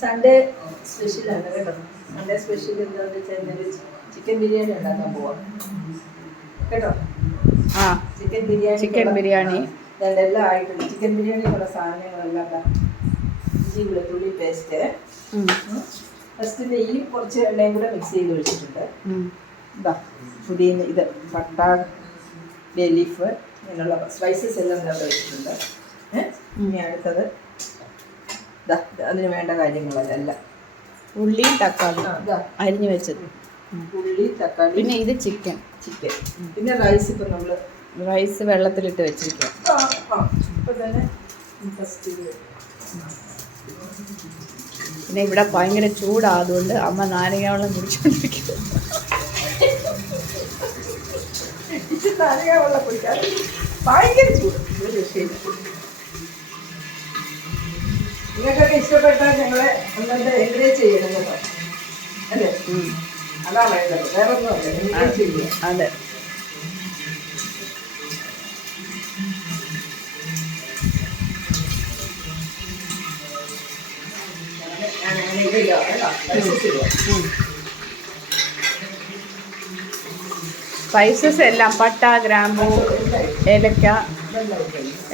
Sunday സ്പെഷ്യലാണ് കേട്ടോ. Sunday special എന്താണെന്ന് വെച്ചാൽ ചിക്കൻ ബിരിയാണി ഉണ്ടാക്കാൻ പോവാം കേട്ടോ. ചിക്കൻ ബിരിയാണി എല്ലാം ആയിട്ടുണ്ട്. ചിക്കൻ ബിരിയാണിക്കുള്ള സാധനങ്ങളെല്ലാം ഇഞ്ചി വെളുത്തുള്ളി പേസ്റ്റ്, ഫസ്റ്റ് നെയ്യും കുറച്ച് എണ്ണയും കൂടെ മിക്സ് ചെയ്ത് ഒഴിച്ചിട്ടുണ്ട്. ഇതാ പുതിയ ഇത് പട്ട ബേ ലീഫ് ഇങ്ങനെയുള്ള സ്പൈസസ് എല്ലാം ഇവിടെ വെച്ചിട്ടുണ്ട്. ഇനി അടുത്തത് അതിന് വേണ്ട കാര്യങ്ങളെല്ലാം ഉള്ളിയും തക്കാളി അരിഞ്ഞു വെച്ചത്, ഉള്ളി തക്കാളി, പിന്നെ ഇത് ചിക്കൻ, പിന്നെ റൈസ്. ഇപ്പം നമ്മൾ റൈസ് വെള്ളത്തിലിട്ട് വെച്ചിരിക്കുക. ഇപ്പം തന്നെ ഫസ്റ്റ് പിന്നെ ഇവിടെ ഭയങ്കര ചൂടായതുകൊണ്ട് അമ്മ നാരങ്ങ വെള്ളം കുടിച്ചോണ്ടിരിക്കും. നാരങ്ങ വെള്ളം കുടിക്കാൻ ഭയങ്കര ചൂട്. ഒരു വിഷയം നിങ്ങൾക്കൊക്കെ ഇഷ്ടപ്പെട്ടാൽ ഞങ്ങളെ ഒന്നത് എൻകറേജ് ചെയ്യണം കേട്ടോ. അല്ലേ? അതാ വേണ്ടത്, വേറെ ഒന്നും അല്ല. എൻകറേജ് ചെയ്യുക. അതെ. സ്പൈസസ് എല്ലാം പട്ട, ഗ്രാമ്പൂ, ഏലക്ക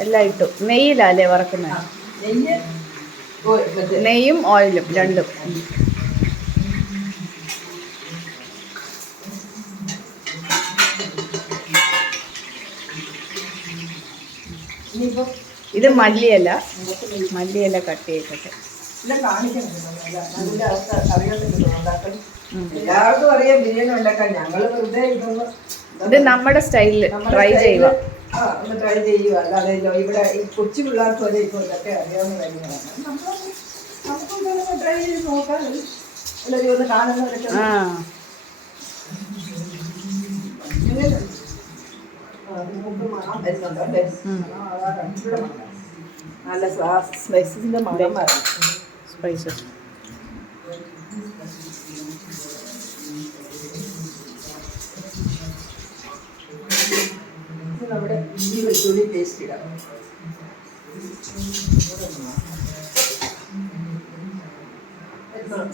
എല്ലാം ഇട്ടു. നെയ്യിലല്ലേ വറക്കുന്നത്? നെയ്യും ഓയിലും രണ്ടും. ഇത് മല്ലിയില കട്ട് ചെയ്തിട്ട് എല്ലാവർക്കും അറിയാം ബിരിയാണി ഉണ്ടാക്കാൻ. ഞങ്ങൾ വെറുതെ ഇത് നമ്മുടെ സ്റ്റൈലിൽ ട്രൈ ചെയ്യുക. ഒന്ന് ട്രൈ ചെയ്യുക. അല്ലാതെ ഇവിടെ ഈ കൊച്ചു പിള്ളേർക്ക് വരെ ഇപ്പോൾ ഇതൊക്കെ അറിയാവുന്ന കാര്യങ്ങളാണ്. നമുക്കൊക്കെ ട്രൈ ചെയ്ത് നോക്കാം. എല്ലാവരും ഒന്ന് കാണുന്നവരൊക്കെ നല്ല സ്പൈസസിന്റെ മണം വരണം. സ്പൈസസ് നമ്മുടെ ഇഞ്ചി വെളുത്തുള്ളി പേസ്റ്റ് ഇടാം.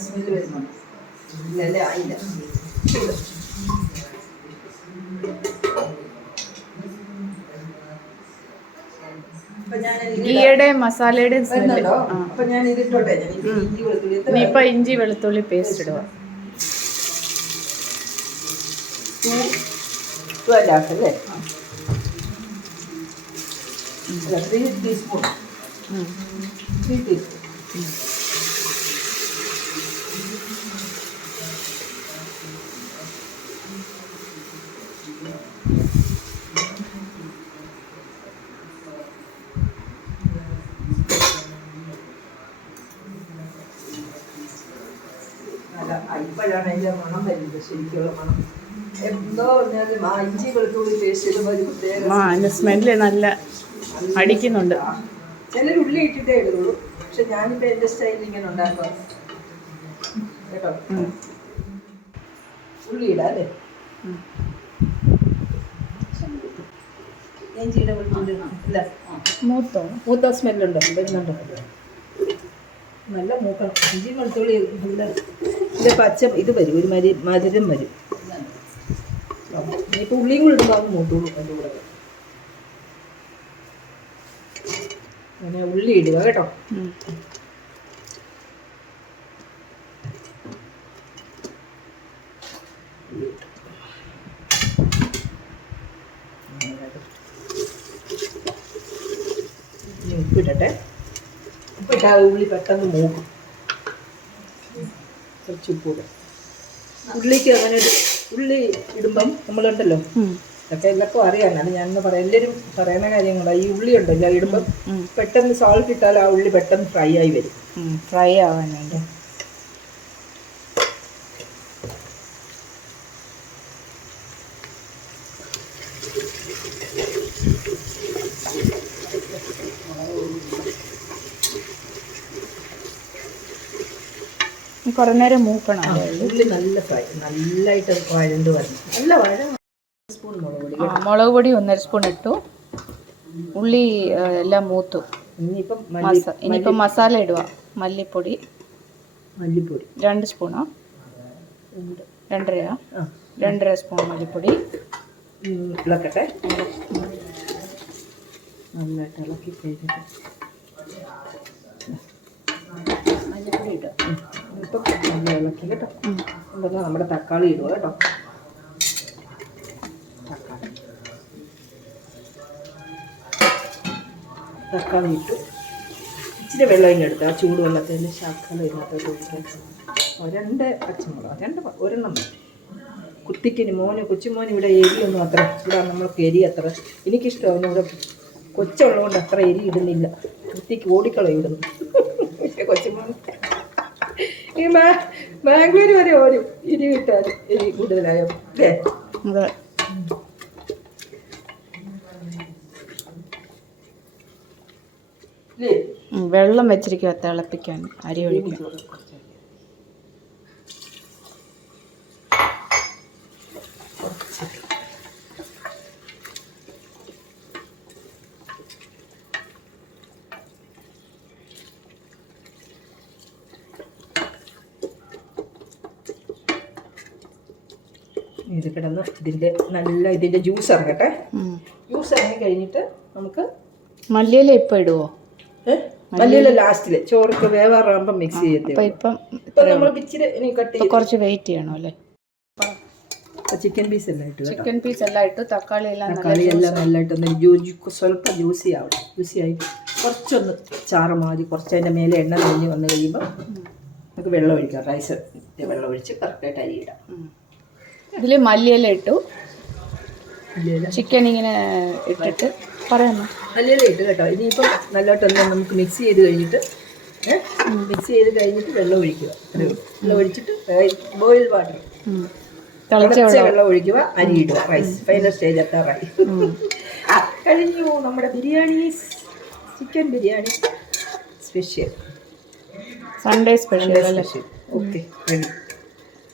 സ്മെല്ല് വരുന്നുണ്ട്. ഇല്ലല്ലേ? ആയില്ല. ഗീയുടെ മസാലയുടെ സ്മെല്ലോ. അപ്പൊ ഞാൻ ഇതിട്ടോട്ടെ. ഇനിയിപ്പോ ഇഞ്ചി വെളുത്തുള്ളി പേസ്റ്റ് ഇടുക. 2.5 അല്ലേ? 3 ടീസ്പൂൺ. 3 ടീസ്പൂൺ. ഇപ്പോഴാണ് അതിൻ്റെ മണം വരുന്നത്, ശരിക്കുള്ള മണം. എന്തോ പറഞ്ഞാലും ആ ഇഞ്ചി വെളുത്തുള്ളി പേസ്റ്റ് ഇടുമ്പോൾ ഒരു പ്രത്യേക സ്മെല്ല് നല്ല അടിക്കുന്നുണ്ട്. ചിലർ ഉള്ളി ഇട്ടിട്ടേ ഇടുള്ളൂ. പക്ഷെ ഞാനിപ്പോൾ എൻ്റെ സ്റ്റൈലിൽ ഇങ്ങനെ ഉണ്ടാക്കുക കേട്ടോ. ഉള്ളി ഇടാം അല്ലേ? ഇഞ്ചിയുടെ വെളുത്തുള്ളി ഇല്ല, മൂത്ത സ്മെല്ലുണ്ടോ? വരുന്നുണ്ടോ? നല്ല മൂക്കണം. ഇഞ്ചി വെളുത്തുള്ളി ഇതിൻ്റെ പച്ച ഇത് വരും, ഒരു മധുരം വരും. ഇപ്പം ഉള്ളിയും കൂടി ഇടുമ്പോൾ അത് മൂട്ടുള്ളൂ. അതിൻ്റെ കൂടെ അങ്ങനെ ഉള്ളി ഇടുക കേട്ടോ. ഉപ്പിട്ടെ. ഉപ്പിട്ടാ ഉള്ളി പെട്ടെന്ന് മൂക്കും. കുറച്ച് ഉപ്പിടുക. ഉള്ളിക്ക് അങ്ങനെ ഒരു ഉള്ളി ഇടുമ്പം നമ്മളുണ്ടല്ലോ, ഇതൊക്കെ അറിയാം. അത് ഞാനൊന്ന് പറയാം. എല്ലാവരും പറയുന്ന കാര്യങ്ങളാണ്. ഈ ഉള്ളി ഉണ്ടല്ലോ ഇടുമ്പം പെട്ടെന്ന് സോൾട്ട് ഇട്ടാൽ ആ ഉള്ളി പെട്ടെന്ന് ഫ്രൈ ആയി വരും. ഫ്രൈ ആവാനുണ്ട്. കുറേ നേരം മൂക്കണം. ഉള്ളി നല്ല ഫ്രൈ, നല്ലതായിട്ട് വഴണ്ട് വരണം. നല്ല സ്പൂൺ മുളക് പൊടി 1.5 സ്പൂൺ ഇട്ടു. ഉള്ളി എല്ലാം മൂത്തു. ഇനിയിപ്പം മസാല ഇടുക. മല്ലിപ്പൊടി മല്ലിപ്പൊടി 2 സ്പൂണോ? 2.5 2.5 സ്പൂൺ മല്ലിപ്പൊടി. ഇളക്കട്ടെ. നന്നായിട്ട് ഇളക്കി കഴിഞ്ഞിട്ട് മല്ലിപ്പൊടി ഇട്ടോ. ഇപ്പം നല്ല ഇളക്കി കേട്ടോ. എന്തൊക്കെ നമ്മുടെ തക്കാളി ഇടുക കേട്ടോ. തക്കാളി ഇട്ടു. ഇച്ചിരി വെള്ളം ഇങ്ങെടുത്ത് ആ ചൂടുവെള്ളത്തിൽ ശർക്കര ഇതിനകത്തോട്ട് ഒഴിക്കാൻ. 2 പച്ചമുളക്, ഒരെണ്ണം കുട്ടിക്കിന് കൊച്ചുമോന് ഇവിടെ എരിയൊന്നും അത്ര ഇവിടെ നമ്മൾക്ക് എരി അത്ര എനിക്കിഷ്ടമാണ്. ഇവിടെ കൊച്ചുള്ളതുകൊണ്ട് അത്ര എരി ഇടുന്നില്ല. കുട്ടിക്ക് ഓടിക്കള ഇടുന്നു. കൊച്ചുമോൻ ഈ ബാംഗ്ലൂർ വരെ ഒരു എരി കിട്ടാൻ എരി കൂടുതലായോ അല്ലേ? വെള്ളം വെച്ചിരിക്കുക തിളപ്പിക്കാൻ, അരി ഒഴിക്കാൻ. ഇത് കിടന്ന് ഇതിൻ്റെ ജ്യൂസ് ഇറങ്ങട്ടെ. ജ്യൂസ് ഇറങ്ങി കഴിഞ്ഞിട്ട് നമുക്ക് മല്ലിയില ഇപ്പം ഇടുവോ? മല്ലിയില ലാസ്റ്റില് ചോറൊക്കെ വേവാറാകുമ്പോൾ മിക്സ് ചെയ്യത്തേ. ഇപ്പം നമ്മൾ ഇച്ചിരി ഇനി കട്ട് കുറച്ച് വെയിറ്റ് ചെയ്യണം അല്ലേ? ചിക്കൻ പീസ് എല്ലാം ഇട്ടു. ചിക്കൻ പീസ് എല്ലാം ഇട്ടു. തക്കാളി എല്ലാം നല്ലതായിട്ടൊന്ന് സ്വല്പം ജ്യൂസി ആവും. ജ്യൂസി ആയി കുറച്ചൊന്ന് ചാറ് മാറി കുറച്ച് അതിൻ്റെ മേലെ എണ്ണ തെളിഞ്ഞ് വന്നു കഴിയുമ്പോൾ നമുക്ക് വെള്ളം ഒഴിക്കാം. റൈസ് വെള്ളം ഒഴിച്ച് കറക്റ്റായിട്ട് അരി ഇടാം. ഇതിൽ മല്ലിയില ഇട്ടു. ചിക്കൻ ഇങ്ങനെ ഇട്ടിട്ട് പറയാമോ? മല്ലിയില ഇട്ട് കേട്ടോ. ഇനിയിപ്പം നല്ലതായിട്ടൊന്ന് നമുക്ക് മിക്സ് ചെയ്ത് കഴിഞ്ഞിട്ട് വെള്ളം ഒഴിക്കുക. വെള്ളം ഒഴിച്ചിട്ട് ബോയിൽ വാട്ടർ തിളച്ച വെള്ളം ഒഴിക്കുക. അരി ഇടുക. റൈസ് ഫൈനൽ സ്റ്റേജ് എത്താറായി. കഴിഞ്ഞു നമ്മുടെ biryani. Chicken biryani special, Sunday special. Okay ready.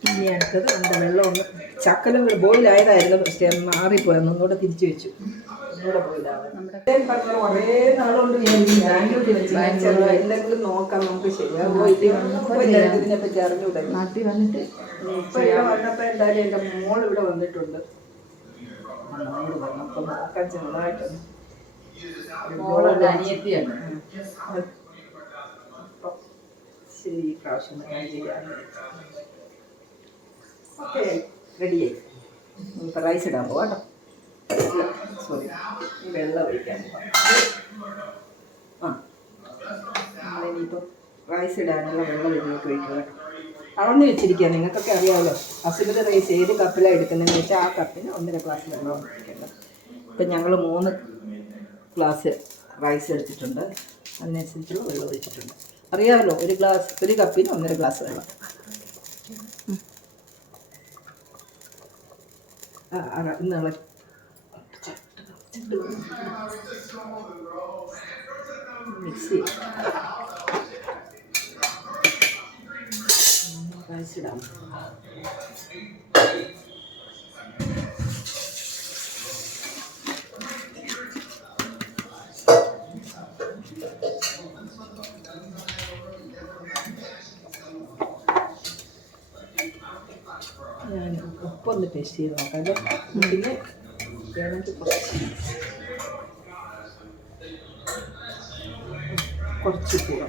ഇനി അടുത്തത് നമ്മുടെ വെള്ളം ഒന്ന് ചക്കലും കൂടെ ബോയിലായതായിരുന്നു. പക്ഷേ മാറിപ്പോയെന്ന് ഒന്നുകൂടെ തിരിച്ചു വെച്ചു. ഒന്നുകൂടെ ബോയിലാവും. നമ്മുടെ കുറേ നാളുകൊണ്ട് ഞാൻ ബാംഗ്ലൂരിൽ വെച്ച് എന്തെങ്കിലും നോക്കാം നമുക്ക്. ശരിയാകുമോ ഇതിനെപ്പറ്റി അറിഞ്ഞൂടെ? നാട്ടിൽ വന്നിട്ട് ഇപ്പം ഇവിടെ വന്നപ്പോൾ എന്തായാലും എൻ്റെ മോൾ ഇവിടെ വന്നിട്ടുണ്ട്. മോളോട് വന്നപ്പോൾ നോക്കാൻ ചെറുതായിട്ടുണ്ട്. മോളുടെ അനിയത്തിയാണ്. ശരി, ഈ പ്രാവശ്യം ഞാൻ ചെയ്യാൻ. ഓക്കെ റെഡിയായി. ഇപ്പം റൈസ് ഇടാൻ പോവാം കേട്ടോ. സോറി, വെള്ളം ഒഴിക്കാൻ പോവാം. നമ്മളിനിയിപ്പം റൈസ് ഇടാനുള്ള വെള്ളം ഇതിലേക്ക് ഒഴിക്കുക കേട്ടോ. അളന്ന് വെച്ചിരിക്കുക. നിങ്ങൾക്കൊക്കെ അറിയാമല്ലോ ബസുമതി റൈസ് ഏത് കപ്പിലാണ് എടുക്കുന്നതെന്ന് വെച്ചാൽ ആ കപ്പിന് 1.5 ഗ്ലാസ് വെള്ളം ഒഴിക്കേണ്ടത്. ഇപ്പം ഞങ്ങൾ 3 ഗ്ലാസ് റൈസ് എടുത്തിട്ടുണ്ട്. അതിനനുസരിച്ചുള്ള വെള്ളം ഒഴിച്ചിട്ടുണ്ട്. അറിയാമല്ലോ ഒരു കപ്പിന് 1.5 ഗ്ലാസ് വെള്ളം. ഇന്നാളെ മിക്സി റൈസിടാം. ഞാൻ ഉപ്പൊന്ന് ടേസ്റ്റ് ചെയ്ത് നോക്കാം. പിന്നെ കുറച്ച് കൂടെ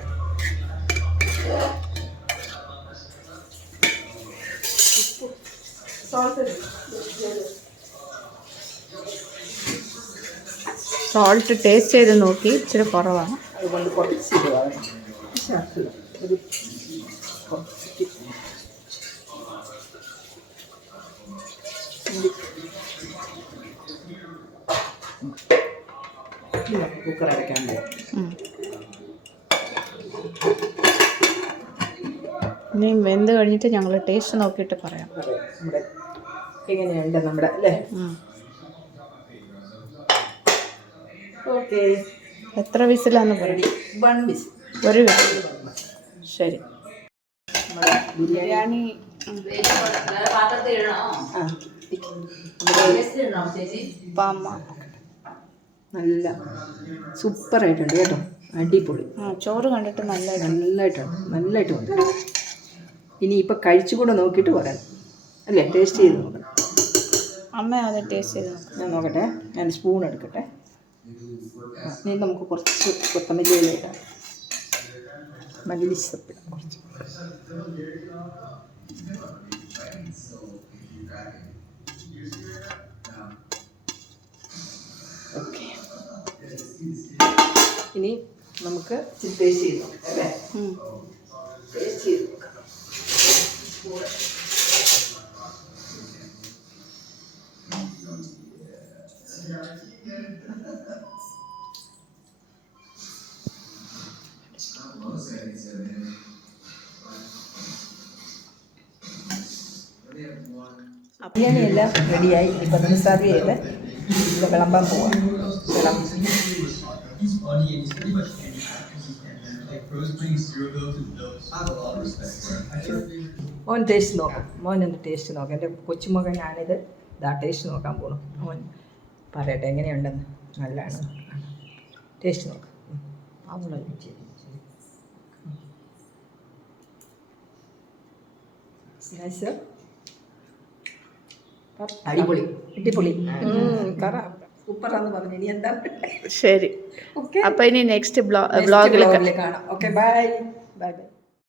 സോൾട്ട് ടേസ്റ്റ് ചെയ്ത് നോക്കി, ഇച്ചിരി കുറവാണ്. അതുകൊണ്ട് കുറച്ച് ഇടുവാണ്. ഒരു കുറച്ച് കുക്കർ അടയ്ക്കാൻ പോകും. ഇനി വെന്ത് കഴിഞ്ഞിട്ട് ഞങ്ങൾ ടേസ്റ്റ് നോക്കിയിട്ട് പറയാം നമ്മുടെ എങ്ങനെയുണ്ട് നമ്മുടെ അല്ലേ. ഓക്കെ, എത്ര വിസിലാന്ന് പറയും? 1 വിസിൽ. ഒരു വിസിൽ. ശരി. ബിരിയാണി നല്ല സൂപ്പറായിട്ടുണ്ട് കേട്ടോ. അടിപൊളി. ചോറ് കണ്ടിട്ട് നല്ലതായിട്ടുണ്ട്. നല്ലതായിട്ട് വന്നു. ഇനിയിപ്പോൾ കഴിച്ചുകൂടെ നോക്കിയിട്ട് പറയാം അല്ലേ, ടേസ്റ്റ് ചെയ്ത് നോക്കണം. അമ്മ അത് ടേസ്റ്റ് ചെയ്ത് നോക്കാം. ഞാൻ നോക്കട്ടെ, ഞാൻ സ്പൂൺ എടുക്കട്ടെ. ഇനി നമുക്ക് കുറച്ച് കൊത്തമല്ലി ഇല ഇടാം, മല്ലിച്ചപ്പിടാം കുറച്ച്. ഓക്കെ, ഇനി നമുക്ക് ടേസ്റ്റ് ചെയ്ത് നോക്കാം അല്ലേ. ടേസ്റ്റ് ചെയ്ത് നോക്കാം. ബിരിയാണി എല്ലാം റെഡിയായി. ഇപ്പം നമ്മൾ സെർവ് ചെയ്ത് ഇത് വിളമ്പാൻ പോവാം. മോൻ ടേസ്റ്റ് നോക്കാം, മോനൊന്ന് ടേസ്റ്റ് നോക്കാം. എൻ്റെ കൊച്ചുമകൻ ഞാനിത് ടേസ്റ്റ് നോക്കാൻ പോകണം. മോൻ പറയട്ടെ എങ്ങനെയുണ്ടെന്ന്. നല്ലതാണ്, ടേസ്റ്റ് നോക്കാം. അടിപൊളി, അടിപൊളി, പറ സൂപ്പറാന്ന് പറഞ്ഞു. ഇനി എന്താ? ശരി, ഓക്കെ, അപ്പൊ ഇനി നെക്സ്റ്റ് വ്ളോഗിൽ കാണാം. Okay, bye bye bye.